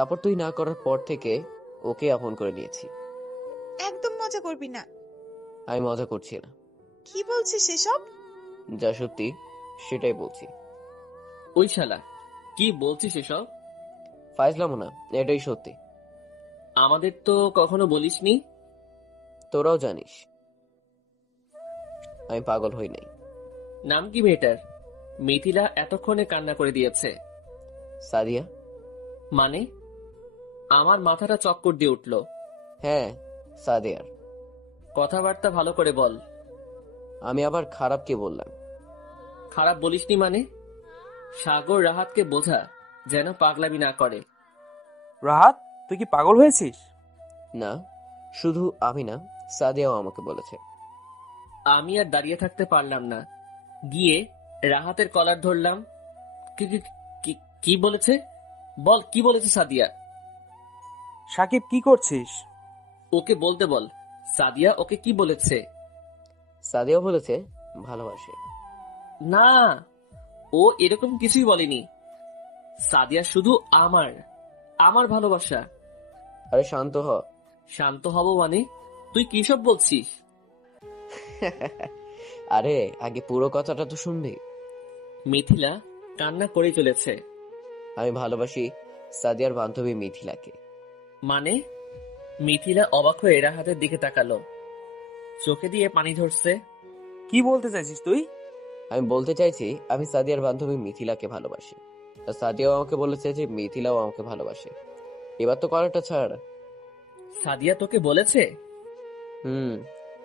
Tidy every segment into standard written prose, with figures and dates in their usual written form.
তারপর তুই না করার পর থেকে ওকে আপন করে নিয়েছি। একদম মজা করবি না। আমি মজা করছি না, কি বলছিস এসব? যা সত্যি সেটাই বলছি। ওই শালা, কি বলছিস এসব? ফাইজলামো না, এটাই সত্যি। আমাদের তো কখনো বলিসনি। তোরাও জানিস আমি পাগল হই নাই। নাম কি মেয়েটার? মিথিলা এতক্ষণে কান্না করে দিয়েছে। সাদিয়া। মানে? আমার মাথাটা চক্কর দিয়ে উঠল। হ্যাঁ, সাদিয়ার। কথাবার্তা ভালো করে বল। আমি আবার খারাপ কি বললাম? খারাপ বলিসনি মানে? সাগর রাহাতকে বোঝা যেন পাগলামি না করে। রাহাত, তুই কি পাগল হয়েছিস? না, শুধু আমি না, সাদিয়াও আমাকে বলেছে। আমি আর দাঁড়িয়ে থাকতে পারলাম না, গিয়ে রাহাতের কলার ধরলাম। কি বলেছে? বল, কি বলেছে সাদিয়া? সাকিব, কি করছিস? ওকে বলতে বল, সাদিয়া ওকে কি বলেছে? সাদিয়াও বলেছে ভালোবাসে। না, ও এরকম কিছুই বলেনি। সাদিয়া শুধু আমার আমার ভালোবাসা। আরে শান্ত হ। শান্ত হব মানে? তুই কি সব বলছিস? আরে আগে পুরো কথাটা তো শুনবি। মিথিলা কান্না করে চলেছে। আমি ভালোবাসি সাদিয়ার বান্ধবী মিথিলাকে। মানে? মিথিলা অবাক হয়ে রাহাতের দিকে তাকালো, চোখে দিয়ে পানি ঝরছে। কি বলতে চাইছিস তুই? আমি বলতে চাইছি আমি সাদিয়ার বান্ধবী মিথিলাকে ভালোবাসি। আর সাদিয়াও আমাকে বলেছে যে মিথিলাও আমাকে ভালোবাসে। এবার তো করাটা ছাড়। সাদিয়া তোকে বলেছে?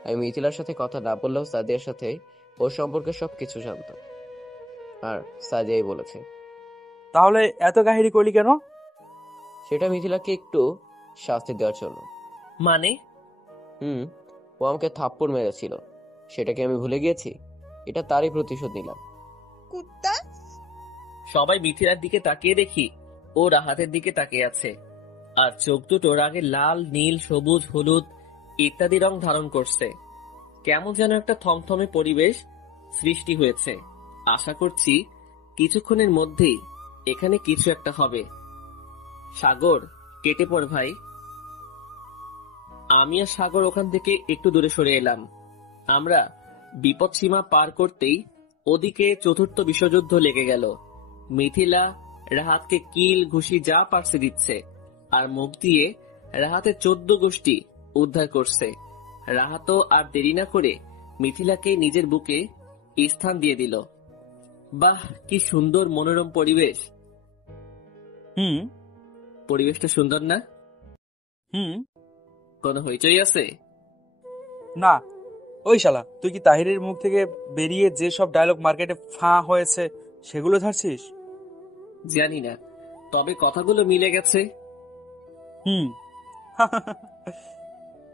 আমি মিথিলার সাথে কথা না বললেও সাদিয়ার সাথে ওর সম্পর্কে সবকিছু জানতাম, আর সাদিয়াই বলেছে। তাহলে এত কাহিনী করলি কেন? সেটা মিথিলাকে একটু শাস্তি দেওয়ার জন্য। মানে? ও আমাকে থাপ্পড় মেরেছিল, সেটাকে আমি ভুলে গিয়েছি। এটা তারই প্রতিশোধ নিলাম। কুত্তা। সবাই মিথিলার দিকে তাকিয়ে দেখি ও রাহাতের দিকে তাকিয়ে আছে, আর চোখ দুটো রাগে লাল, নীল, সবুজ, হলুদ ইত্যাদি রং ধারণ করছে। কেমন যেন একটা থমথমে পরিবেশ সৃষ্টি হয়েছে। আশা করছি কিছুক্ষণের মধ্যেই এখানে কিছু একটা হবে। সাগর, কেটে পড় ভাই। আমি আর সাগর ওখান থেকে একটু দূরে সরে এলাম। আমরা বিপদ সীমা পার করতেই ওদিকে চতুর্থ বিশ্বযুদ্ধ লেগে গেল। মিথিলা রাহাতকে কিল ঘুষি যা পারছে দিচ্ছে, আর মুখ দিয়ে রাহাতের 14 গোষ্ঠী উদ্ধার করছে। রাহাতও আর দেরি না করে মিথিলাকে নিজের বুকে স্থান দিয়ে দিল। বাহ, কি সুন্দর মনোরম পরিবেশ। পরিবেশটা সুন্দর না? কোনো হইচই আছে? না। ওই শালা, তুই কি তাহিরের মুখ থেকে বেরিয়ে যে সব ডায়লগ মার্কেটে ফাঁ হয়েছে সেগুলো ঝাড়ছিস? জানি না, তবে কথাগুলো মিলে গেছে।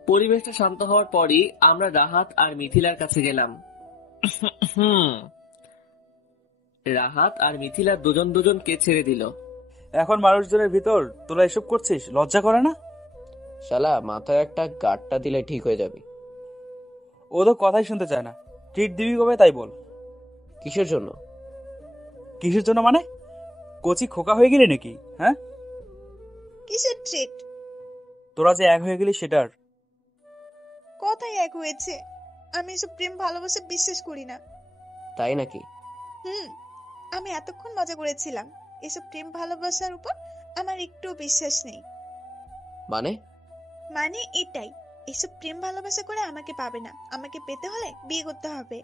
পরিবেশটা শান্ত হওয়ার পরই আমরা রাহাত আর মিথিলার কাছে গেলাম। রাহাত আর মিথিলা দুজন দুজনকে ছেড়ে দিল। এখন মানুষজনের ভিতর তোরা এসব করছিস, লজ্জা করে না? শালা, মাথায় একটা গাঁটটা দিলে ঠিক হয়ে যাবি। ও তো কথাই শুনতে চায় না। ট্রিট দিবি কবে তাই বল। কিসের জন্য? কিসের জন্য মানে? কচি খোকা হয়ে গেলি নাকি? হ্যাঁ, কিসের ট্রিট? তোরা যে এক হয়ে গেলি সেটার। কথাই এক হয়েছে। আমি এসব প্রেম ভালোবাসা বিশ্বাস করি না। তাই নাকি? আমি এতক্ষণ মজা করেছিলাম। এসব প্রেম ভালোবাসার উপর আমার একটু বিশ্বাস নেই। মানে এটাই, এসব প্রেম ভালোবাসা করে আমাকে পাবে না। আমাকে পেতে হলে বিয়ে করতে হবে।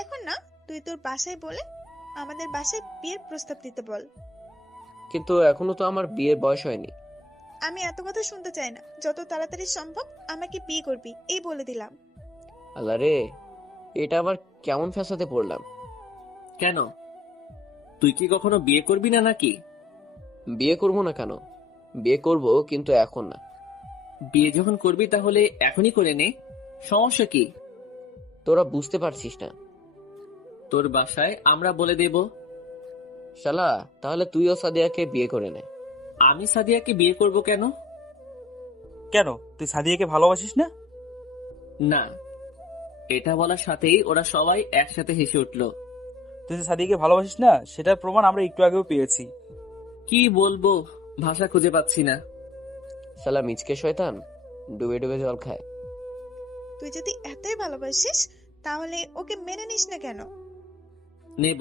এখন না, তুই তোর বাসায় বলে আমাদের বাসায় বিয়ের প্রস্তাব দিতে বল। কিন্তু এখনো তো আমার বিয়ের বয়স হয়নি। আমি এত কথা শুনতে চাই না। যত তাড়াতাড়ি সম্ভব আমাকে বিয়ে করবি, এই বলে দিলাম। আল্লাহ রে, এটা আবার কেমন ফ্যাসাদে পড়লাম। কেন, তুই কি কখনো বিয়ে করবি না নাকি? বিয়ে করবো না কেন? বিয়ে করব, কিন্তু এখন না। বিয়ে যখন করবি তাহলে এখনই করে নে, সমস্যা কি? তোরা বুঝতে পারছিস না। তোর বাসায় আমরা বলে দেব। শালা, তাহলে তুইও সাদিয়াকে বিয়ে করে নে। আমি সাদিয়াকে বিয়ে করব কেন? কেন, তুই সাদিয়াকে ভালোবাসিস না? না। এটা বলার সাথেই ওরা সবাই একসাথে হেসে উঠল। তুই যে সাদিয়াকে ভালোবাসিস না সেটার প্রমাণ আমরা একটু আগেও পেয়েছি। কি বলবো, ভাষা খুঁজে পাচ্ছি না। শালা মিচকে শয়তান, ডুবে ডুবে জল খায়। তুই যদি এতই ভালোবাসিস তাহলে ওকে মেনে নিস না কেন? নেব,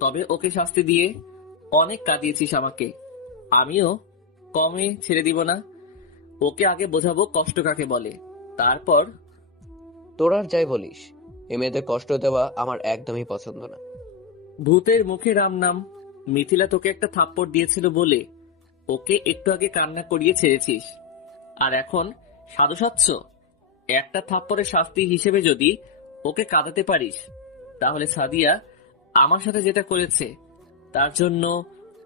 তবে ওকে শাস্তি দিয়ে অনেক কাঁদিয়েছিস আমাকে, আমিও কমে ছেড়ে দিব না। ওকে আগে বোঝাবো কষ্ট কাকে বলে, তারপর। তোর আর যাই বলিস, এ মেয়েদের কষ্ট দেওয়া আমার একদমই পছন্দ না। ভূতের মুখে রাম নাম। মিথিলা তোকে একটা থাপ্পড় দিয়েছিল বলে ওকে একটু আগে কান্না করিয়ে ছেড়েছিস, আর এখন সাধু সাচ্ছ? একটা থাপ্পড়ের শাস্তি হিসেবে যদি ওকে কাঁদাতে পারিস, তাহলে সাদিয়া আমার সাথে যেটা করেছে তার জন্য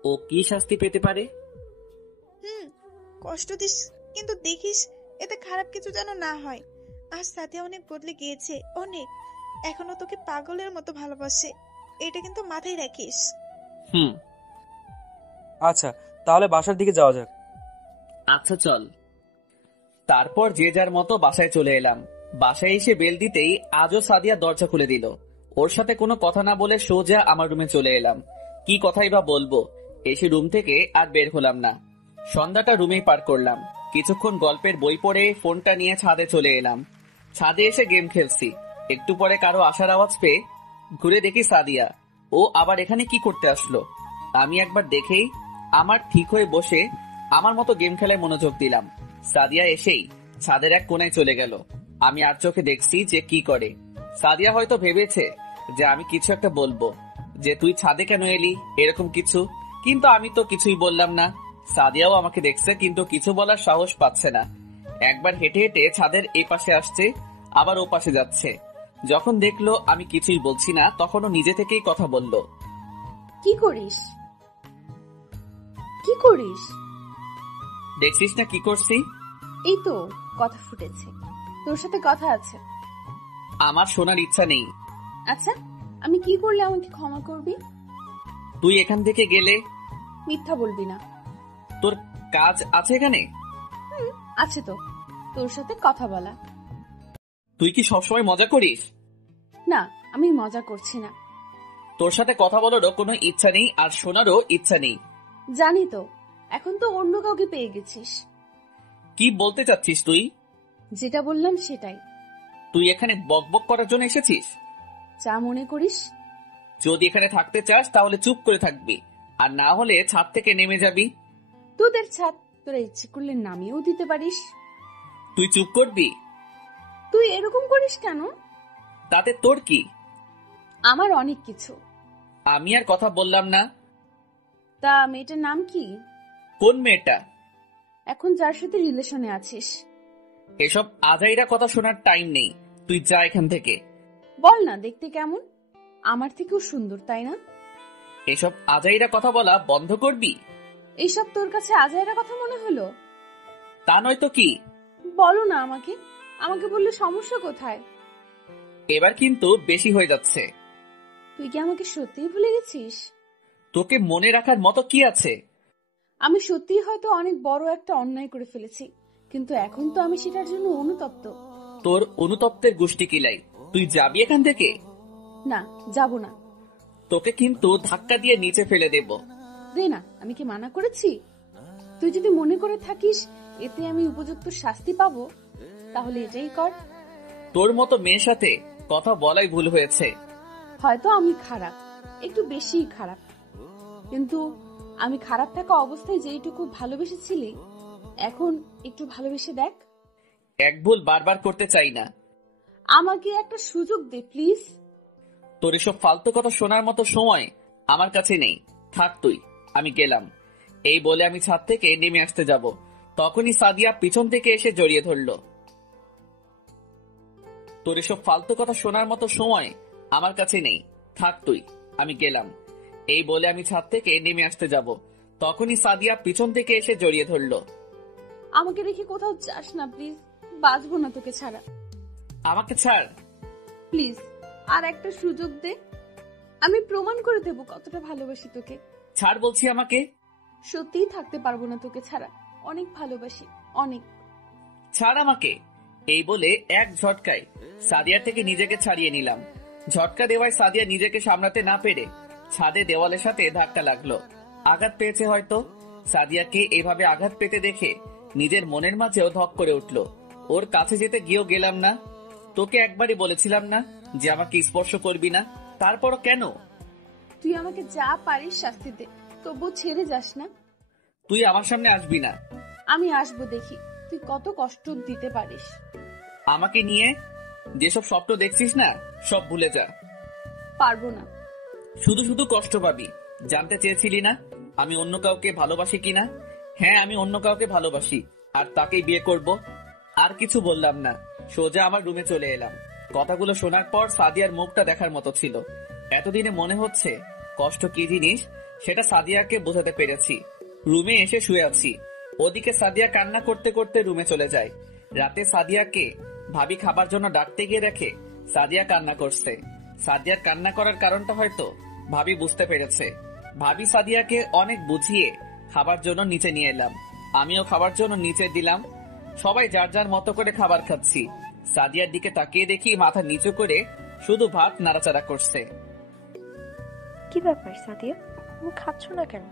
ও কি শাস্তি পেতে পারে? হুম, কষ্ট দিস, কিন্তু দেখিস এতে খারাপ কিছু যেন না হয়। আর সাদিয়া অনেক বদলে গিয়েছে, অনেক। এখনো তোকে পাগলের মতো ভালোবাসে, এটা কিন্তু মাথায় রাখিস। হুম। আচ্ছা, তাহলে বাসার দিকে যাওয়া যাক। আচ্ছা চল। তারপর যে যার মতো বাসায় চলে এলাম। বাসায় এসে বেল দিতেই আজও সাদিয়া দরজা খুলে দিল। ওর সাথে কোনো কথা না বলে সোজা আমার রুমে চলে এলাম। কি কথাই বা বলবো, এসে রুম থেকে আর বের হলাম না। সন্ধ্যাটা রুমেই পার করলাম। কিছুক্ষণ গল্পের বই পড়ে ফোনটা নিয়ে ছাদে চলে এলাম। ছাদে এসে গেম খেলছি। একটু পরে কারো আসার আওয়াজ পেয়ে ঘুরে দেখি সাদিয়া। ও আবার এখানে কি করতে আসলো? আমি একবার দেখেই আমার ঠিক হয়ে বসে আমার মতো গেম খেলায় মনোযোগ দিলাম। সাদিয়া এসেই ছাদের এক কোণায় চলে গেল। আমি আর চোখে দেখছি যে কি করে। সাদিয়া হয়তো ভেবেছে যে আমি কিছু একটা বলবো, যে তুই ছাদে কেন এলি, এরকম কিছু। কিন্তু আমি তো কিছুই বললাম না। সাদিয়াও আমাকে দেখছে, কিন্তু কিছু বলার সাহস পাচ্ছে না। একবার হেঁটে হেঁটে ছাদের এই পাশে আসছে, আবার ও পাশে যাচ্ছে। যখন দেখলো আমি কিছুই বলছি না, তখনও নিজে থেকেই কথা বলল। কি করিস? কি করিস? দেখছিস না কি করছি? এই তো কথা ফুটেছে, তোর সাথে কথা আছে। আমার শোনার ইচ্ছা নেই। আচ্ছা, আমি কি করলে আমাকে ক্ষমা করবি? তুই এখান থেকে গেলে। মিথ্যা বলবি না। তোর কাজ আছে এখানে? আছে তো, তোর সাথে কথা বলা। তুই কি সবসময় মজা করিস? না, আমি মজা করছি না। তোর সাথে কথা বলারও কোনো ইচ্ছা নেই, আর শোনারও ইচ্ছা নেই। জানি তো, এখন তো অন্য কাউকে পেয়ে গেছিস। কি বলতে চাচ্ছিস তুই? যেটা বললাম সেটাই। তুই এখানে বকবক করার জন্য এসেছিস? যা মনে করিস। যদি এখানে থাকতে চাস তাহলে চুপ করে থাকবি, আর না হলে ছাদ থেকে নেমে যাবি। তোদের ছাদ তোরা ইচ্ছে করলে নামিয়েও দিতে পারিস। তুই চুপ করবি? তুই এরকম করিস কেন? তাতে তোর কি? আমার অনেক কিছু। আমি আর কথা বললাম না। তা মেয়েটার নাম কি? কোন মেয়েটা? এখন যার সাথে রিলেশনে আছিস। এসব আজাইরা কথা শোনার টাইম নেই, তুই যা এখান থেকে। বল না, দেখতে কেমন? আমার থেকেও সুন্দর, তাই না? এসব আজাইরা কথা বলা বন্ধ করবি? এইসব তোর কাছে আজাইরা কথা মনে হলো? তা নয় তো কি? বলো না আমাকে, আমাকে বললে সমস্যা কোথায়? এবার কিন্তু বেশি হয়ে যাচ্ছে। তুই কি আমাকে সত্যিই ভুলে গেছিস? তোকে মনে রাখার মতো কি আছে? আমি সত্যিই হয়তো অনেক বড় একটা অন্যায় করে ফেলেছি, কিন্তু এখন তো আমি সেটার জন্য অনুতপ্ত। তোর অনুতপ্তের গোষ্ঠী কিলাই, তুই যাবি এখান থেকে? না, যাব না। তোকে কিন্তু ধাক্কা দিয়ে নিচে ফেলে দেব। দে না, আমি কি মানা করেছি? তুই যদি মনে করে থাকিস এতে আমি উপযুক্ত শাস্তি পাবো, তাহলে এটাই কর। তোর মতো মেয়ের সাথে কথা বলাই ভুল হয়েছে। হয়তো আমি খারাপ, একটু বেশিই খারাপ, কিন্তু আমি খারাপ থাকা অবস্থায় যেইটুকু ভালোবেসেছিলি, এখন একটু ভালোবেসে দেখ। এক ভুল বারবার করতে চাই না। আমাকে একটা সুযোগ দে প্লিজ। তোর এসব ফালতু কথা শোনার মতো সময় আমার কাছে নেই, থাক তুই, আমি গেলাম। এই বলে আমি ছাদ থেকে নেমে আসতে যাব, তখনই সাদিয়া পিছন থেকে এসে জড়িয়ে ধরলো। তোর এসব ফালতু কথা শোনার মতো সময় আমার কাছে নেই, থাক তুই, আমি গেলাম। এই বলে আমি ছাদ থেকে নেমে আসতে যাব, তখনই সাদিয়া পিছন থেকে এসে জড়িয়ে ধরলো। আমাকে রেখে কোথাও যাস না প্লিজ, বাঁচবো না তোকে ছাড়া। আমাকে ছাড় প্লিজ, আর একটা সুযোগ দে, আমি প্রমাণ করে দেব কতটা ভালোবাসি তোকে। ছাড় বলছি আমাকে। সত্যিই থাকতে পারবো না তোকে ছাড়া, অনেক ভালোবাসি, অনেক। ছাড় আমাকে। এই বলে এক ঝটকায় সাদিয়া থেকে নিজেকে ছাড়িয়ে নিলাম। ঝটকা দেওয়ায় সাদিয়া নিজেকে সামলাতে না পেরে ছাদে দেওয়ালের সাথে ধাক্কা লাগলো। আঘাত পেয়েছে হয়তো। সাদিয়াকে এভাবে আঘাত পেতে দেখে নিজের মনের মাঝেও ধক করে উঠল। ওর কাছে যেতে গিয়েও গেলাম না। তোকে একবারই বলেছিলাম না যে আমাকে স্পর্শ করবি না, তারপরও কেন? তুই আমাকে যা পারিস শাস্তি দে, তবু ছেড়ে যাস না। তুই আমার সামনে আসবি না। আমি আসবো, দেখি তুই কত কষ্ট দিতে পারিস। আমাকে নিয়ে যেসব স্বপ্ন দেখছিস না, সব ভুলে যা। পারবো না। শুধু শুধু কষ্ট পাবি। জানতে চেয়েছিলি না আমি অন্য কাউকে ভালোবাসি কিনা? হ্যাঁ, আমি অন্য কাউকে ভালোবাসি, আর তাকেই বিয়ে করব। আর কিছু বললাম না, সোজা আমার রুমে চলে এলাম। কথাগুলো শোনার পর সাদিয়ার মুখটা দেখার মতো ছিল। এতদিনে মনে হচ্ছে কষ্ট কি জিনিস সেটা সাদিয়াকে বোঝাতে পেরেছি। রুমে এসে শুয়ে আছি, ওদিকে সাদিয়া কান্না করতে করতে রুমে চলে যায়। রাতে সাদিয়াকে ভাবি খাবার জন্য ডাকতে গিয়ে দেখে সাদিয়া কান্না করছে। সাদিয়ার কান্না করার কারণটা হয়তো ভাবি বুঝতে পেরেছে। ভাবি সাদিয়াকে অনেক বুঝিয়ে খাবার জন্য নিচে নিয়ে এলাম। আমিও খাবার জন্য নিচে দিলাম। সবাই যার যার মতো করে খাবার খাচ্ছি। সাদিয়ার দিকে তাকিয়ে দেখি মাথা নিচু করে শুধু ভাত নাড়াচাড়া করছে। কি ব্যাপার সাদিয়া, তুমি খাচ্ছ না কেন?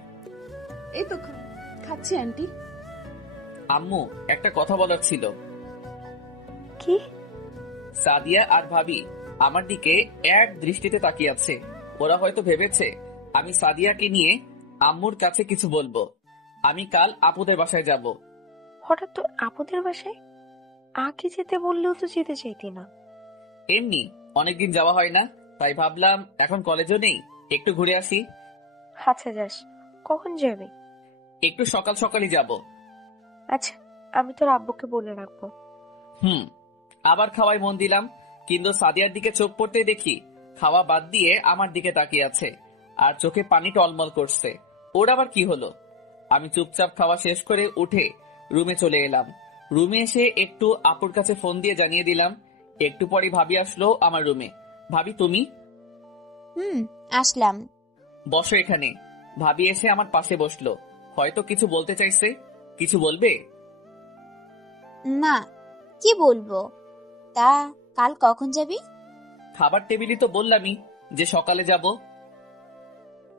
এই তো খাচ্ছি আন্টি। আম্মু, একটা কথা বলার ছিল। কি? সাদিয়া আর ভাবি আমার দিকে এক দৃষ্টিতে তাকিয়ে আছে। ওরা হয়তো ভেবেছে আমি সাদিয়াকে নিয়ে আম্মুর কাছে কিছু বলবো। আমি কাল আপুদের বাসায় যাব। হঠাৎ তোর আপুদের বাসায়? আগে যেতে বললেও তো যেতে চাইতি না। এমনি অনেকদিন যাওয়া হয় না, তাই ভাবলাম এখন কলেজও নেই, একটু ঘুরে আসি। আচ্ছা যাস, কখন যাবি? একটু সকাল সকালই যাব। আচ্ছা, আমি তোর আব্বুকে বলে রাখবো। আবার খাওয়ায় মন দিলাম, কিন্তু সাদিয়ার দিকে চোখ পড়তে দেখি খাওয়া বাদ দিয়ে আমার দিকে তাকিয়ে আছে, আর চোখে পানি টলমল করছে। ওর আবার কি হলো? আমি চুপচাপ খাওয়া শেষ করে উঠে রুমে চলে এলাম। রুমে এসে একটু আপুর কাছে ফোন দিয়ে জানিয়ে দিলাম। একটু পরে ভাবি আসলো আমার রুমে। ভাবি, তুমি? আসলাম। বসো এখানে। ভাবি এসে আমার পাশে বসলো। হয়তো কিছু বলতে চাইছে। কিছু বলবে? না, কি বলবো? তা কাল কখন যাবি? খাবার টেবিলই তো বললামই যে সকালে যাব।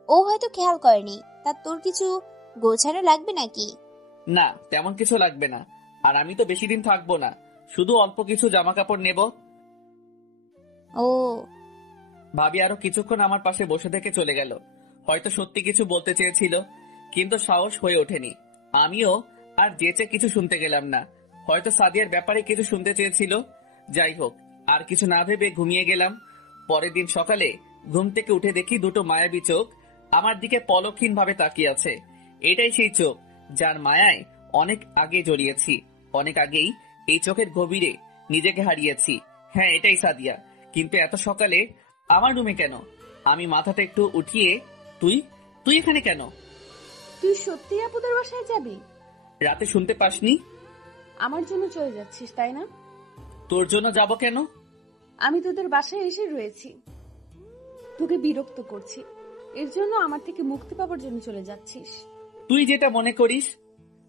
ও হয়তো খেয়াল করেনি। তা তোর কিছু গোছানো লাগবে নাকি? না, তেমন কিছু লাগবে না। আর আমি তো বেশি দিন থাকবো না, শুধু অল্প কিছু জামা কাপড় নেব। ও। ভাবি আরো কিছুক্ষণ আমার পাশে বসে থেকে চলে গেল। হয়তো সত্যি কিছু বলতে চেয়েছিল, কিন্তু সাহস হয়ে ওঠেনি। আমিও আর যেচে কিছু শুনতে গেলাম না। হয়তো সাদিয়ার ব্যাপারে কিছু শুনতে চেয়েছিল। যাই হোক, আর কিছু না ভেবে ঘুমিয়ে গেলাম। পরের দিন সকালে ঘুম থেকে উঠে দেখি দুটো মায়াবী চোখ আমার দিকে পলকহীন ভাবে তাকিয়ে আছে। এটাই সেই চোখ যার মায়ায় অনেক আগে জড়িয়েছি। অনেক আগেই এই চোখের গভীরে নিজেকে হারিয়েছি। হ্যাঁ, এটাই সাদিয়া। কিন্তু এত সকালে আমার রুমে কেন? আমি মাথাটা একটু উঠিয়ে, তুই তুই এখানে কেন? তুই সত্যি আপুদের বাসায় যাবি? রাতে শুনতে পাসনি? আমার জন্য চলে যাচ্ছিস, তাই না? তোর জন্য যাব কেন? আমি তোদের বাসায় এসে রয়েছি, তোকে বিরক্ত করছি, এর জন্য আমার থেকে মুক্তি পাবার জন্য চলে যাচ্ছিস? তুই যেটা মনে করিস।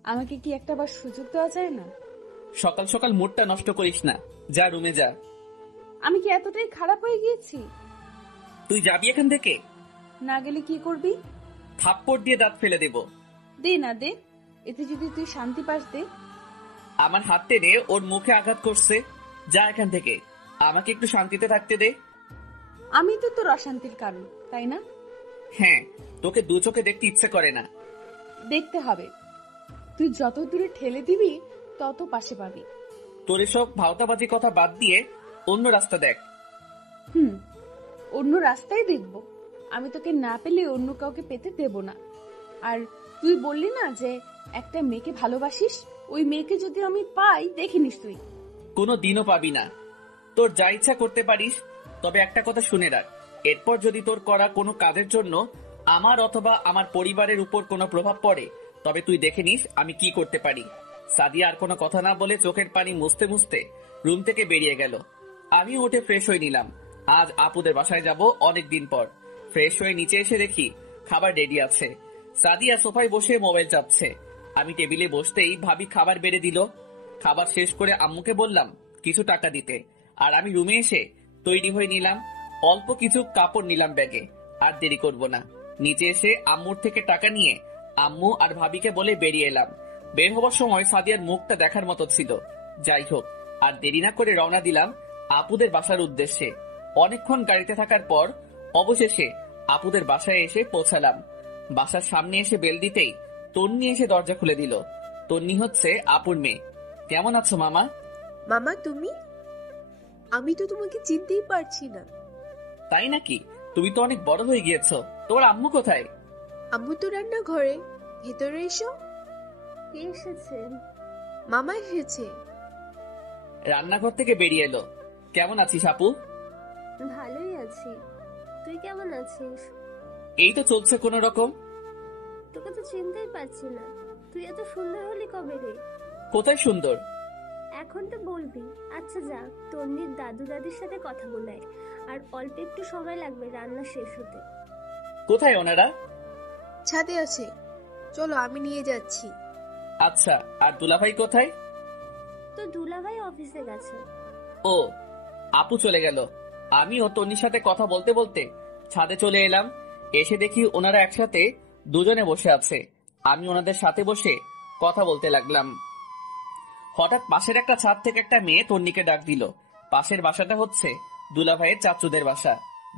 আমাকে কি একটাবার সুযোগ দেওয়া যায় না? সকাল সকাল মুডটা নষ্ট করিস না, যা রুমে যা। আমি কি এতটাই খারাপ হয়ে গিয়েছি? তুই যাবি এখান থেকে? না গেলে কি করবি? থাপ্পড় দিয়ে দাঁত ফেলে দেব। দে না দে, এতে যদি তুই শান্তি পাস দে। আমার হাত টেনে ওর মুখে আঘাত করছে। যা এখান থেকে, আমাকে একটু শান্তিতে থাকতে দে। আমি তো তোর অশান্তির কারণ, তাই না? হ্যাঁ, তোকে দু চোখে দেখতে ইচ্ছে করে না। দেখতে হবে। তুই যত দূরে ঠেলে দিবি তত পাশে পাবি। তোর এসব ভাওতাবাজি কথা বাদ দিয়ে অন্য রাস্তা দেখ। অন্য রাস্তায় দেখব। আমি তোকে না পেলে অন্য কাউকে পেতে দেব না। আর তুই বললি না যে একটা মেয়েকে ভালোবাসিস, ওই মেয়েকে যদি আমি পাই দেখিনিস তুই। কোনো দিনও পাবি না। তোর যা ইচ্ছা করতে পারিস, তবে একটা কথা শুনে রাখ, এরপর যদি তোর করা কোনো কাজের জন্য আমার অথবা আমার পরিবারের উপর কোনো প্রভাব পড়ে, তবে তুই দেখে নিস আমি কি করতে পারি। সাদিয়া আর কোনো কথা না বলে চোখের পানি মুছতে মুছতে রুম থেকে বেরিয়ে গেল। আমি উঠে ফ্রেশ হয়ে নিলাম। আজ আপুদের বাসায় যাব অনেকদিন পর। ফ্রেশ হয়ে নিচে এসে দেখি খাবার রেডি আছে। সাদিয়া সোফায় বসে মোবাইল চাপছে। আমি টেবিলে বসতেই ভাবি খাবার বেড়ে দিল। খাবার শেষ করে আম্মুকে বললাম কিছু টাকা দিতে, আর আমি রুমে এসে তৈরি হয়ে নিলাম। অল্প কিছু কাপড় নিলাম ব্যাগে। আর দেরি করব না, নিচে এসে আম্মুর থেকে টাকা নিয়ে আম্মু আর ভাবিকে বলে বেরিয়ে এলাম। বের হবার সময় সাদিয়ার মুখটা দেখার মতো ছিল। যাই হোক, আর দেরি না করে রওনা দিলাম আপুদের বাসার উদ্দেশ্যে। অনেকক্ষণ গাড়িতে থাকার পর অবশেষে আপুদের বাসায় এসে পৌঁছালাম। বাসার সামনে এসে বেল দিতেই তন্নি এসে দরজা খুলে দিল। তন্নি হচ্ছে আপুর মেয়ে। কেমন আছো মামা? মামা তুমি? আমি তো তোমাকে চিনতেই পারছি না। তাই নাকি? তুমি তো অনেক বড় হয়ে গিয়েছো। তোমার আম্মু কোথায়? আম্মু তো রান্না ঘরে। ভেতরে এসো। কে এসেছে? মামা এসেছে। রান্নাঘর থেকে বেরিয়ে এলো। কেমন আছিস আপু? ভালোই আছি। তুই কেমন আছিস? এই তো চলছে কোন রকম। তোকে তো চিনতেই পারছি না। তুই এত সুন্দর হলি কবে রে? কোথায় সুন্দর? এখন তো বলবি। আচ্ছা যা, তন্নির দাদু দাদির সাথে কথা বলে আয়। আর অল্প একটু সময় লাগবে রান্না শেষ হতে। কোথায় ওনারা? ছাদে আছে, চলো আমি নিয়ে যাচ্ছি। আচ্ছা, আর দুলাভাই কোথায়? তো দুলাভাই অফিসে গেছে। ও, আপু চলে গেল। আমিও তন্নির সাথে কথা বলতে বলতে ছাদে চলে এলাম। এসে দেখি ওনারা একসাথে দুজনে বসে আছে। আমি ওনাদের সাথে বসে কথা বলতে লাগলাম। হঠাৎ পাশের একটা ছাদ থেকে একটা মেয়ে তন্নিকে ডাক দিল। পাশের বাসাটা হচ্ছে দুলাভাইয়ের চাচুদের বাসা।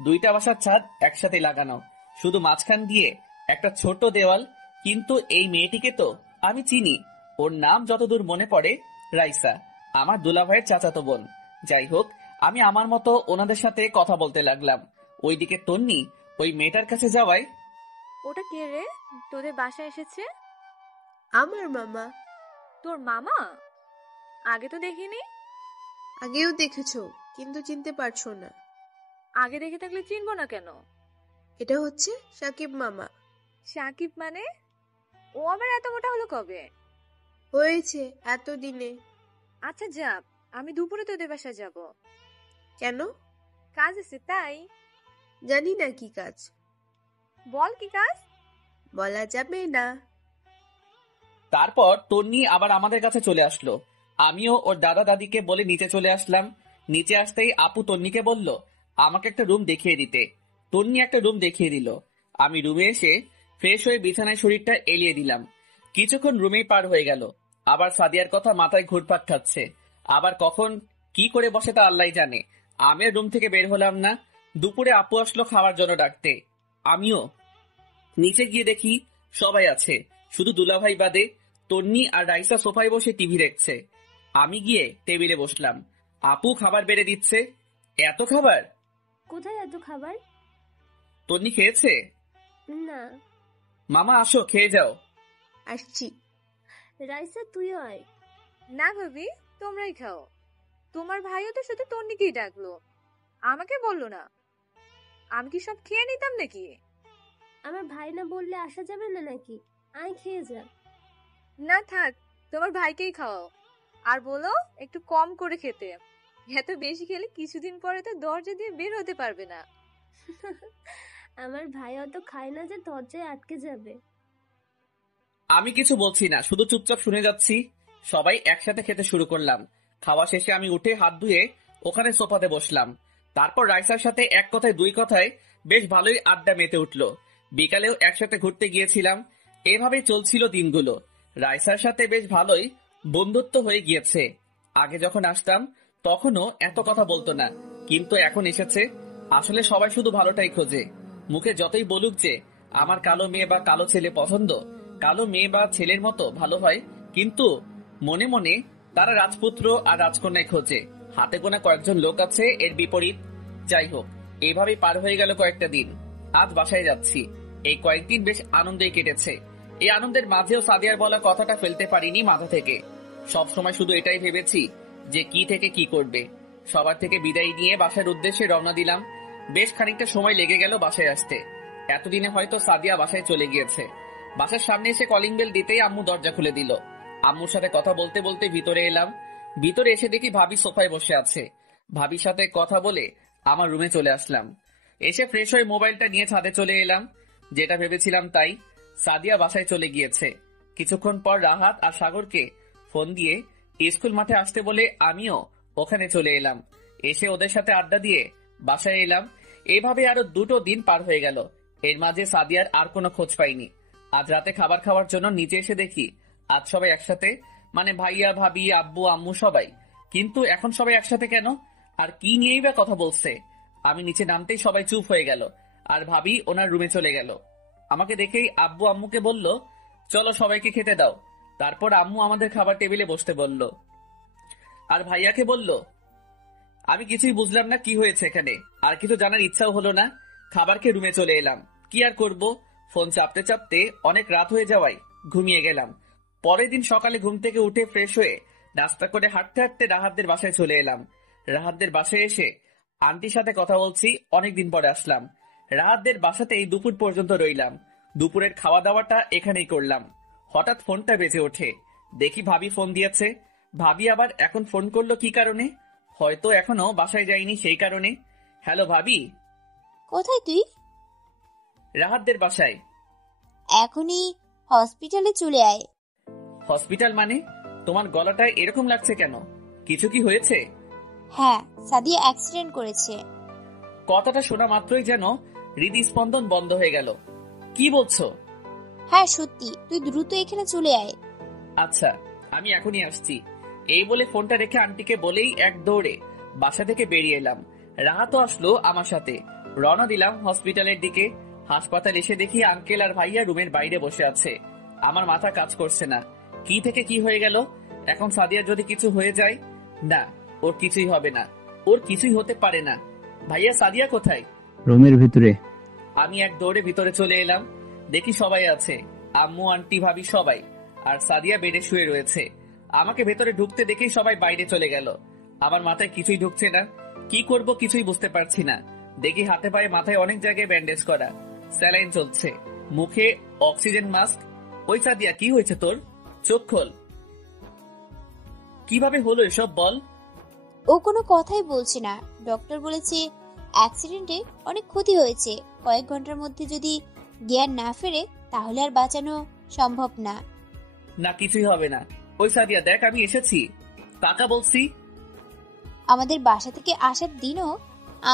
দুইটা বাসার ছাদ একসাথে লাগানো, শুধু মাঝখান দিয়ে একটা ছোট দেওয়াল। কিন্তু এই মেয়েটিকে তো আমি চিনি। ওর নাম যতদূর মনে পড়ে রাইসা, আমার দুলাভাইয়ের চাচাতো বোন। যাই হোক, আমি আমার মতো ওনাদের সাথে কথা বলতে লাগলাম। ওইদিকে তন্নি ওই মেয়েটার কাছে যাওয়ায়, ওটা কে রে তোদের বাসায় এসেছে? আমার মামা। তোর মামা? আগে তো দেখিনি। আগেও দেখেছো কিন্তু চিনতে পারছো না। আগে দেখে থাকলে চিনবো না কেন? এটা হচ্ছে সাকিব মামা। সাকিব মানে? ও আবার এত মোটা হলো কবে? হয়েছে এতদিনে। আচ্ছা যা, আমি দুপুরে তোদের বাসায় যাব। কেন? কাজ আছে তাই। জানি না কি কাজ। বল কি কাজ? বলা যাবে না। তারপর তন্নি আবার আমাদের কাছে চলে আসলো। আমিও ওর দাদা দাদিকে বলে নিচে চলে আসলাম। নিচে আসতেই আপু তন্নিকে বলল আমাকে একটা রুম দেখিয়ে দিতে। তন্নি একটা রুম দেখিয়ে দিল। আমি রুমে এসে ফ্রেশ হয়ে বিছানায় শরীরটা এলিয়ে দিলাম। কিছুক্ষণ রুমেই পার হয়ে গেল। আবার সাদিয়ার কথা মাথায় ঘুরপাক খাচ্ছে। আবার কখন কি করে বসে তা আল্লাহ জানে। আমি আর রুম থেকে বের হলাম না। দুপুরে আপু আসলো খাওয়ার জন্য ডাকতে। আমিও নিচে গিয়ে দেখি সবাই আছে, শুধু দুলাভাই বাদে। তন্নি আর রাইসা সোফায় বসে টিভি দেখছে। আমি গিয়ে টেবিলে বসলাম। আপু খাবার বেড়ে দিচ্ছে। এত খাবার? কোথায় এত খাবার? তন্নি খেয়েছে? না। মামা আসো, খেয়ে যাও। আসছি। রাইসা তুইও আয়। না ভাবি, তোমরাই খাও। তোমার ভাইও তো শুধু তন্নিকেই ডাকলো, আমাকে বললো না। আমি কি সব খেয়ে নিতাম নাকি? আমার ভাই না বললে আসা যাবে না নাকি? আয় খেয়ে যা। না থাক, তোমার ভাইকেই খাওয়াও। আর বলো একটু কম করে খেতে। এত বেশি খেলে কিছুদিন পরে তো দরজা দিয়ে বের হতে পারবে না। আমার ভাই অত খায় না যে দরজায় আটকে যাবে। আমি কিছু বলছি না, শুধু চুপচাপ শুনে যাচ্ছি। সবাই একসাথে খেতে শুরু করলাম। খাওয়া শেষে আমি উঠে হাত ধুয়ে ওখানে সোফাতে বসলাম। তারপর রাইসার সাথে এক কথায় দুই কথায় বেশ ভালোই আড্ডা মেতে উঠলো। বিকালেও একসাথে ঘুরতে গিয়েছিলাম। এভাবেই চলছিল দিনগুলো। রাইসার সাথে বেশ ভালোই বন্ধুত্ব হয়ে গিয়েছে। আগে যখন আসতাম তখনও এত কথা বলতো না, কিন্তু এখন এসেছে। আসলে সবাই শুধু ভালোটাই খোঁজে। মুখে যতই বলুক যে আমার কালো মেয়ে বা কালো ছেলে পছন্দ, কালো মেয়ে বা ছেলের মতো ভালো হয়, কিন্তু মনে মনে তারা রাজপুত্র আর রাজকন্যায় খোঁজে। হাতে গোনা কয়েকজন লোক আছে এর বিপরীত। যাই হোক, এইভাবেই পার হয়ে গেল কয়েকটা দিন। আজ বাসায় যাচ্ছি। এই কয়েকদিন বেশ আনন্দেই কেটেছে। এই আনন্দের মাঝেও সাদিয়ার বলা কথাটা ফেলতে পারিনি মাথা থেকে। সব সময় শুধু এটাই ভেবেছি যে কি থেকে কি করবে। সবার থেকে বিদায় নিয়ে বাসার উদ্দেশ্যে রওনা দিলাম। বেশ খানিকটা সময় লেগে গেল বাসায় আসতে। এতদিনে হয়তো সাদিয়া বাসায় চলে গিয়েছে। বাসার সামনে এসে কলিং বেল দিতেই আম্মু দরজা খুলে দিল। আম্মুর সাথে কথা বলতে বলতে ভিতরে এলাম। ভিতরে এসে দেখি ভাবি সোফায় বসে আছে। ভাবির সাথে কথা বলে আমার রুমে চলে আসলাম। এসে ফ্রেশ হয়ে মোবাইলটা নিয়ে ছাদে চলে এলাম। যেটা ভেবেছিলাম তাই, সাদিয়া বাসায় চলে গিয়েছে। কিছুক্ষণ পর রাহাত আর সাগরকে ফোন দিয়ে স্কুল মাঠে আসতে বলে আমিও ওখানে চলে এলাম। এসে ওদের সাথে আড্ডা দিয়ে বাসায় এলাম। এভাবে আরো 2টো দিন পার হয়ে গেল। এর মাঝে সাদিয়ার আর কোনো খোঁজ পাইনি। আজ রাতে খাবার খাওয়ার জন্য নিচে এসে দেখি আজ সবাই একসাথে, মানে ভাইয়া, ভাবি, আব্বু, আম্মু সবাই। কিন্তু এখন সবাই একসাথে কেন, আর কি নিয়েই বা কথা বলছে? আমি নিচে নামতেই সবাই চুপ হয়ে গেল, আর ভাবি ওনার রুমে চলে গেল। আমাকে দেখেই আব্বু আম্মুকে বলল, চলো সবাইকে খেতে দাও। তারপর আম্মু আমাদের খাবার টেবিলে বসতে বলল, আর ভাইয়াকে বলল। আমি কিছুই বুঝলাম না কি হয়েছে এখানে, আর কিছু জানার ইচ্ছাও হলো না। খাবার খেয়ে রুমে চলে এলাম। কি আর করব, ফোন চাপতে চাপতে অনেক রাত হয়ে যাওয়ায় ঘুমিয়ে গেলাম। পরের দিন সকালে ঘুম থেকে উঠে ফ্রেশ হয়ে নাস্তা করে হাঁটতে হাঁটতে রাহাতদের বাসায় চলে এলাম। রাহাতদের বাসায় এসে আন্টির সাথে কথা বলছি, অনেকদিন পরে আসলাম। রাহাতদের বাসাতেই দুপুর পর্যন্ত রইলাম। দুপুরের খাওয়া দাওয়াটা এখানেই করলাম। হঠাৎ ফোনটা বেজে ওঠে, দেখি ভাবি ফোন দিয়েছে। ভাবি আবার এখন ফোন করলো কি কারণে? হয়তো এখনো বাসায় যাইনি সেই কারণে। হ্যালো ভাবি। কোথায় তুই? রাহাতদের বাসায়। এখনই হসপিটালে চলে আয়। হসপিটাল মানে? তোমার গলাটায় এরকম লাগছে কেন? কিছু কি হয়েছে? হ্যাঁ, সাদিয়া অ্যাক্সিডেন্ট করেছে। কথাটা শোনা মাত্রই যেন হৃদস্পন্দন বন্ধ হয়ে গেল। কি বলছো? হ্যাঁ সত্যি, তুই দ্রুত এখানে চলে আয়। আচ্ছা, আমি এখনই আসছি। এই বলে ফোনটা রেখে আন্টিকে বলেই এক দৌড়ে বাসা থেকে বেরিয়ে এলাম। রাহাতও আসলো আমার সাথে। রওনা দিলাম হসপিটালের দিকে। হাসপাতাল এসে দেখি আঙ্কেল আর ভাইয়া রুমের বাইরে বসে আছে। আমার মাথা কাজ করছে না, কি থেকে কি হয়ে গেল। এখন সাদিয়ার যদি কিছু হয়ে যায়? না, ওর কিছুই হবে না, ওর কিছুই হতে পারে না। ভাইয়া, সাদিয়া কোথায়? রুমের ভিতরে। আমি এক দৌড়ে ভিতরে চলে এলাম। দেখি সবাই আছে, আম্মু, আন্টি, ভাবি সবাই। আর সাদিয়া বেডে শুয়ে রয়েছে। আমাকে ভেতরে ঢুকতে দেখেই সবাই বাইরে চলে গেল। আমার মাথায় কিছুই ঢুকছে না, কি করব কিছুই বুঝতে পারছি না। দেখি হাতে পায়ে মাথায় অনেক জায়গায় ব্যান্ডেজ করা, স্যালাইন চলছে, মুখে অক্সিজেন মাস্ক। ওই সাদিয়া, কি হয়েছে তোর? চোখ খোল। কিভাবে হলো এসব বল? ও কোনো কথাই বলছে না। ডক্টর বলেছে অ্যাক্সিডেন্টে অনেক ক্ষতি হয়েছে। কয়েক ঘন্টার মধ্যে যদি জ্ঞান না ফেরে তাহলে আর বাঁচানো সম্ভব না। না, কিছুই হবে না। ওই সাদিয়া দেখ, আমি এসেছি, টাকা বলছি। আমাদের বাসা থেকে আসার দিনও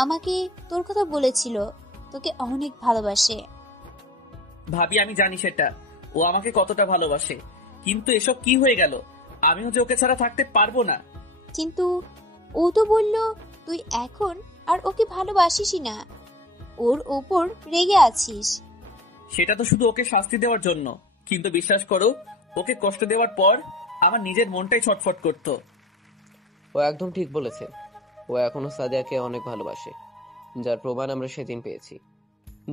আমাকে তোর কথা বলেছিল, তোকে অনেক ভালোবাসে। ভাবি, আমি জানি সেটা, ও আমাকে কতটা ভালোবাসে। কিন্তু এসব কি হয়ে গেল? আমিও যে ওকে ছাড়া থাকতে পারবো না। কিন্তু ও তো বলল তুই এখন আর ওকে ভালোবাসিসই না, ওর ওপর রেগে আছিস। সেটা তো শুধু ওকে শাস্তি দেওয়ার জন্য, কিন্তু বিশ্বাস করো, ওকে কষ্ট দেওয়ার পর আমার নিজের মনটাই ছটফট করতো। ও একদম ঠিক বলেছে। ও এখনো সাদিয়াকে অনেক ভালোবাসে, যার প্রমাণ আমরা সেদিন পেয়েছি,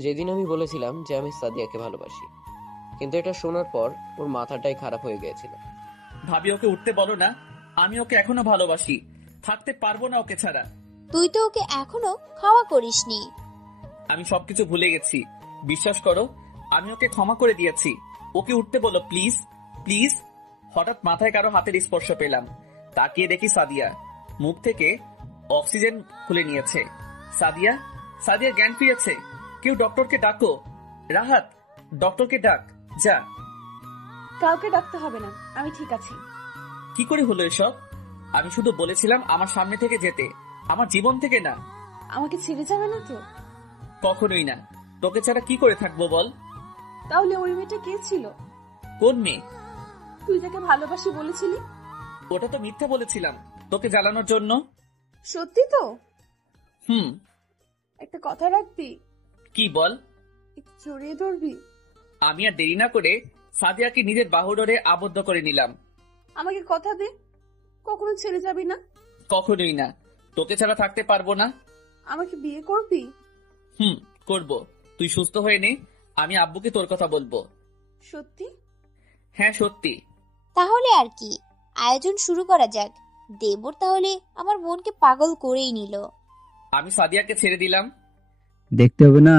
যেদিন আমি বলেছিলাম যে আমি সাদিয়াকে ভালোবাসি। কিন্তু এটা শোনার পর ওর মাথাটাই খারাপ হয়ে গিয়েছিল। ভাবি, ওকে উঠতে বলো না, আমি ওকে এখনো ভালোবাসি, থাকতে পারবো না ওকে ছাড়া। তুই তো ওকে এখনো খাওয়া করিসনি। আমি সবকিছু ভুলে গেছি, বিশ্বাস করো, আমি ওকে ক্ষমা করে দিয়েছি। ওকে উঠতে বলো প্লিজ, প্লিজ। হঠাৎ মাথায় কারো হাতের স্পর্শ পেলাম। তাকিয়ে দেখি সাদিয়া মুখ থেকে অক্সিজেন খুলে নিয়েছে। সাদিয়া, সাদিয়া জ্ঞান ফিরেছে। কেউ ডক্টরকে ডাকো। রাহাত, ডক্টরকে ডাক, যা। কাউকে ডাকতে হবে না, আমি ঠিক আছি। কি করে হলো এসব? আমি শুধু বলেছিলাম আমার সামনে থেকে যেতে, আমার জীবন থেকে না। আমাকে ছেড়ে যাবে না তো? কখনোই না। তোকে ছাড়া কি করে থাকবো বল? তাহলে ওই মেয়েটা কে ছিল? কোন মেয়ে? তুই যাকে ভালোবাসি বলেছিলি। ওটা তো মিথ্যা বলেছিলাম তোকে জ্বালানোর জন্য। সত্যি তো? হুম। একটা কথা রাখবি? কি বল? একটু জড়িয়ে ধরবি? আমি আর দেরি না করে সাদিয়াকে নিজের বাহুডোরে আবদ্ধ করে নিলাম। আমাকে কথা দে, কখনো ছেড়ে যাবি না। কখনোই না, তোকে ছাড়া থাকতে পারবো না। আমাকে বিয়ে করবি? হুম, করব। তুই সুস্থ হয়ে নে, আমি আব্বুকে তোর কথা বলবো। সত্যি? হ্যাঁ সত্যি। তাহলে আর কি, আয়োজন শুরু করা যাক। দেবর তাহলে আমার মনকে পাগল করেই নিল। আমি সাদিয়াকে ছেড়ে দিলাম। দেখতে হবে না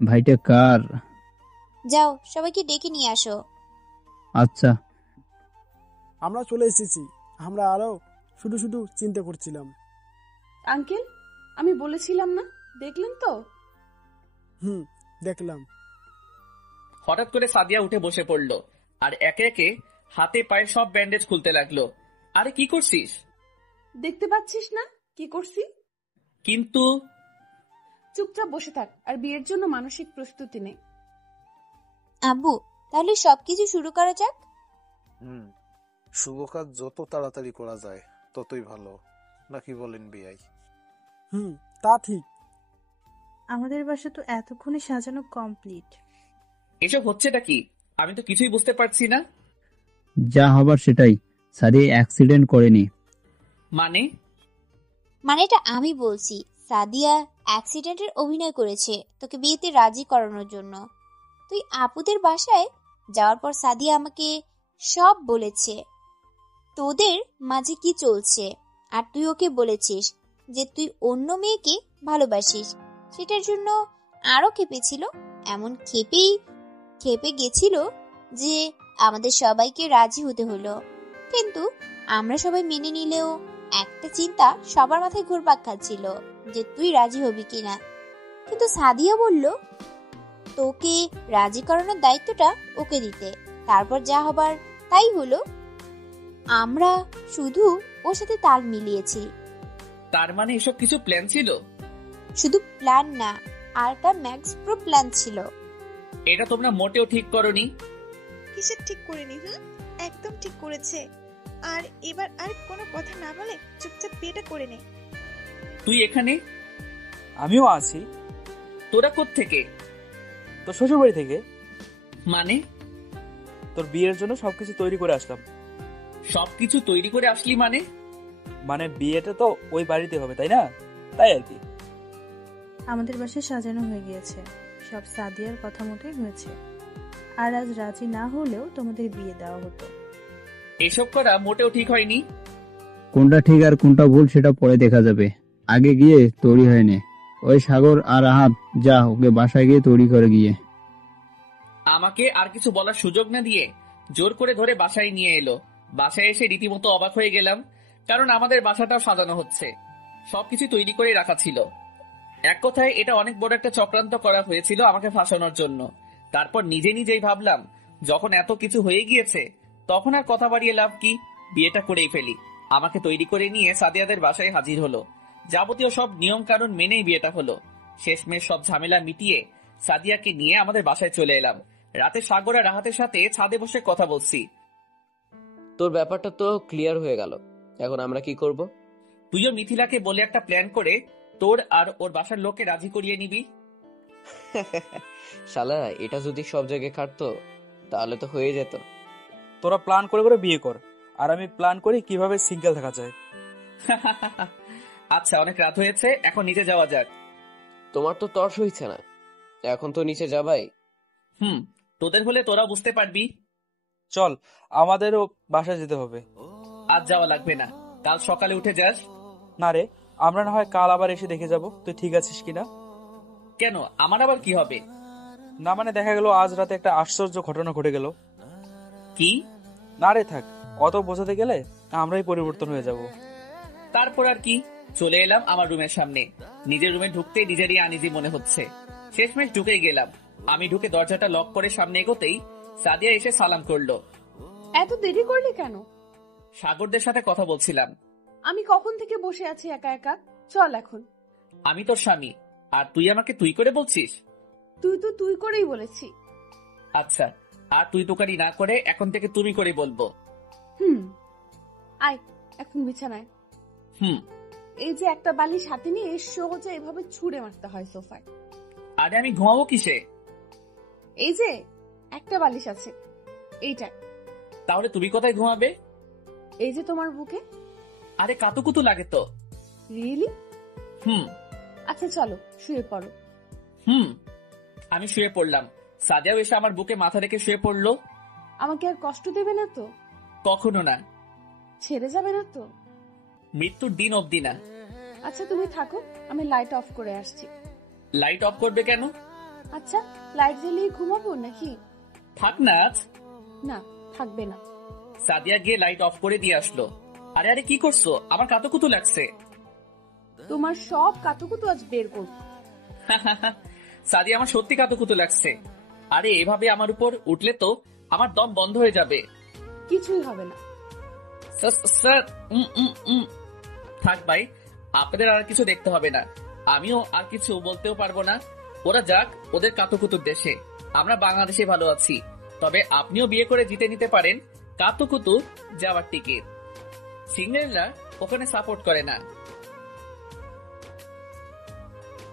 ভাইটা কার। যাও, সবাইকে ডেকে নিয়ে আসো। আচ্ছা। আমরা চলে এসেছি। আমরা আরো শুধু শুধু চিন্তা করছিলাম। আঙ্কেল, আমি বলেছিলাম না, দেখলেন তো? দেখলাম। হঠাৎ করে সাদিয়া উঠে বসে পড়লো আর একে একে হাতে পায়ে সব ব্যান্ডেজ খুলতে লাগলো। আরে কি করছিস? দেখতে পাচ্ছিস না কি করছি? কিন্তু চুপচাপ বসে থাক আর বিয়ের জন্য মানসিক প্রস্তুতি নে। আব্বু, তাহলে সবকিছু শুরু করা যাক। শুভ কাজ যত তাড়াতাড়ি করা যায় ততই ভালো, নাকি বলেন বিয়াই? তা ঠিক। আমাদের বাসা তো এতক্ষণে সাজানো কমপ্লিট। এসব হচ্ছেটা কি? আমি তো কিছুই বুঝতে পারছি না। যা হবার সেটাই। সাদিয়া অ্যাক্সিডেন্ট করেনি। মানে এটা আমি বলছি, সাদিয়া অ্যাক্সিডেন্টের অভিনয় করেছে তোকে বিয়েতে রাজি করানোর জন্য। তুই আপুদের বাসায় যাওয়ার পর সাদিয়া আমাকে সব বলেছে, তোদের মাঝে কি চলছে। আর তুই ওকে বলেছিস যে তুই অন্য মেয়েকে ভালোবাসিস। সেটার জন্য আরো খেপেছিল, এমন খেপে গেছিল যে আমাদের সবাইকে রাজি হতে হলো। কিন্তু আমরা সবাই মেনে নিলেও একটা চিন্তা সবার মাথায় ঘুরপাক খাচ্ছিল যে তুই রাজি হবি কিনা। কিন্তু সাদিয়া বলল তোকে রাজি করানোর দায়িত্বটা ওকে দিতে, তারপর যা হবার তাই হলো। আমরা শুধু ওর সাথে তাল মিলিয়েছি। তার মানে এসব কিছু প্ল্যান ছিল? শুধু প্ল্যান না, আরটা ম্যাক্স প্রো প্ল্যান ছিল। এটা তোমরা মোটেও ঠিক করোনি। কিসের ঠিক করিনি? একদম ঠিক করেছে। আর এবার আর কোনো কথা না বলে চুপচাপ বিয়েটা করে নে। তুই এখানে? আমিও আছি। তোরা কোত্থেকে? তোর শ্বশুর বাড়ি থেকে। মানে? তোর বিয়ের জন্য সবকিছু তৈরি করে আসলাম। সবকিছু তৈরি করে আসলি মানে? মানে বিয়েটা তো ওই বাড়িতে হবে, তাই না? তাই আর কি। আমাদের বাসায় সাজানো হয়ে গিয়েছে, সব সাদিয়ার কথা মতোই হয়েছে। আর আজ রাজি না হলেও তোমাদের বিয়ে দেওয়া হতো। এসব করা মোটেও ঠিক হয়নি। কোনটা ঠিক আর কোনটা ভুল সেটা পরে দেখা যাবে। আগে গিয়ে তৈরি হয়নি। ওই সাগর আর আহাত, যা ওকে বাসায় গিয়ে তৈরি করে গিয়ে। আমাকে আর কিছু বলার সুযোগ না দিয়ে জোর করে ধরে বাসায় নিয়ে এলো। বাসায় এসে রীতিমতো অবাক হয়ে গেলাম, কারণ আমাদের বাসাটাও সাজানো হচ্ছে, সবকিছু তৈরি করে রাখা ছিল। এক কথায় এটা অনেক বড় একটা চক্রান্ত করা হয়েছিল আমাকে ফাঁসানোর জন্য। তারপর নিজেই ভাবলাম, যখন এত কিছু হয়ে গিয়েছে তখন আর কথা বাড়িয়ে লাভ কি, বিয়েটা করেই ফেলি। আমাকে তৈরি করে নিয়ে সাদিয়াদের বাসায় হাজির হলো। যাবতীয় সব নিয়ম কানুন মেনেই বিয়েটা হলো। শেষমেশ সব ঝামেলা মিটিয়ে সাদিয়াকে নিয়ে আমাদের বাসায় চলে এলাম। রাতে সাগর আর রাহাতের সাথে ছাদে বসে কথা বলছি। তোর ব্যাপারটা তো ক্লিয়ার হয়ে গেল, এখন আমরা কি করব? তুইও মিথিলাকে বলে একটা প্ল্যান করে তোর আর ওর বাসার লোককে রাজি করিয়ে নিবি। শালা, এটা যদি সব জায়গায় খাটতো তাহলে তো হয়ে যেত। তোরা প্ল্যান করে করে বিয়ে কর, আর আমি প্ল্যান করি কিভাবে সিঙ্গেল থাকা যায়। আচ্ছা, অনেক রাত হয়েছে, এখন নিচে যাওয়া যাক। তোমার তো তর্স হইছে না, এখন তো নিচে যাবাই। তোদের হলে তোরা বুঝতে পারবি। চল, আমাদেরও বাসায় যেতে হবে। আজ যাওয়া লাগবে না, কাল সকালে উঠে যাস। না রে, আমরা না হয় কাল আবার এসে দেখে যাব তুই ঠিক আছিস কিনা। কেন, আমার আবার কি হবে? না মানে দেখা গেল আজ রাতে একটা আশ্চর্য ঘটনা ঘটে গেল। কি? না রে থাক, অত বোঝাতে গেলে আমরাই পরিবর্তন হয়ে যাব। তারপর আর কি, চলে এলাম আমার রুমের সামনে। নিজের রুমে ঢুকতে নিজেরই আনইজি মনে হচ্ছে। শেষমেশ ঢুকে গেলাম। আমি ঢুকে দরজাটা লক করে সামনে এগোতেই সাদিয়া এসে সালাম করলো। এত দেরি করলি কেন? সাগরদের সাথে কথা বলছিলাম। আমি কখন থেকে বসে আছি একা একা, চল এখন। আমি তোর স্বামী, আর তুই আমাকে তুই করে বলছিস? তুই তো তুই করেই বলেছি। আচ্ছা, আর তুই তোকারি না করে এখন থেকে তুমি করে বলবো। আয় এখন বিছানায়। এই যে একটা বালিশ হাতে নিয়ে সোজা এভাবে ছুঁড়ে মারতে হয় সোফায়। আরে আমি ঘুমাবো কিসে? এই যে একটা বালিশ আছে এইটা। তাহলে তুমি কোথায় ঘুমাবে? এই যে তোমার বুকে। আরে কাতুকুতু লাগে তো। রিয়েলি? আচ্ছা চলো শুয়ে পড়ো। আমি শুয়ে পড়লাম। সাদিয়াও এসে আমার বুকে মাথা রেখে শুয়ে পড়লো। আমাকে আর কষ্ট দেবে না তো? কখনো না। ছেড়ে যাবে না তো? মৃত্যুর দিন অবধি না। আচ্ছা তুমি থাকো, আমি লাইট অফ করে আসছি। লাইট অফ করবে কেন? আচ্ছা লাইট জ্বালিয়ে ঘুমাবো নাকি? থাক না আজ। না থাকবে না। সাদিয়া গিয়ে লাইট অফ করে দিয়ে আসলো। আরে আরে কি করছো? আমার কাতুকুতু লাগছে। তোমার সব কাতুকুতু আজ বের করবো। সাদিয়া আমার সত্যি কাতুকুতু লাগছে। আরে এভাবে আমার উপর উঠলে তো আমার দম বন্ধ হয়ে যাবে। কিছুই হবে না। স্যার থাক ভাই, আপনাদের আর কিছু দেখতে হবে না। আমিও আর কিছু বলতেও পারবো না। ওরা যাক ওদের কাতুকুতুর দেশে, আমরা বাংলাদেশে ভালো আছি। তবে আপনিও বিয়ে করে জিতে নিতে পারেন কাতুকুতু যাওয়ার টিকিট। সিঙ্গেলরা ওখানে সাপোর্ট করে না।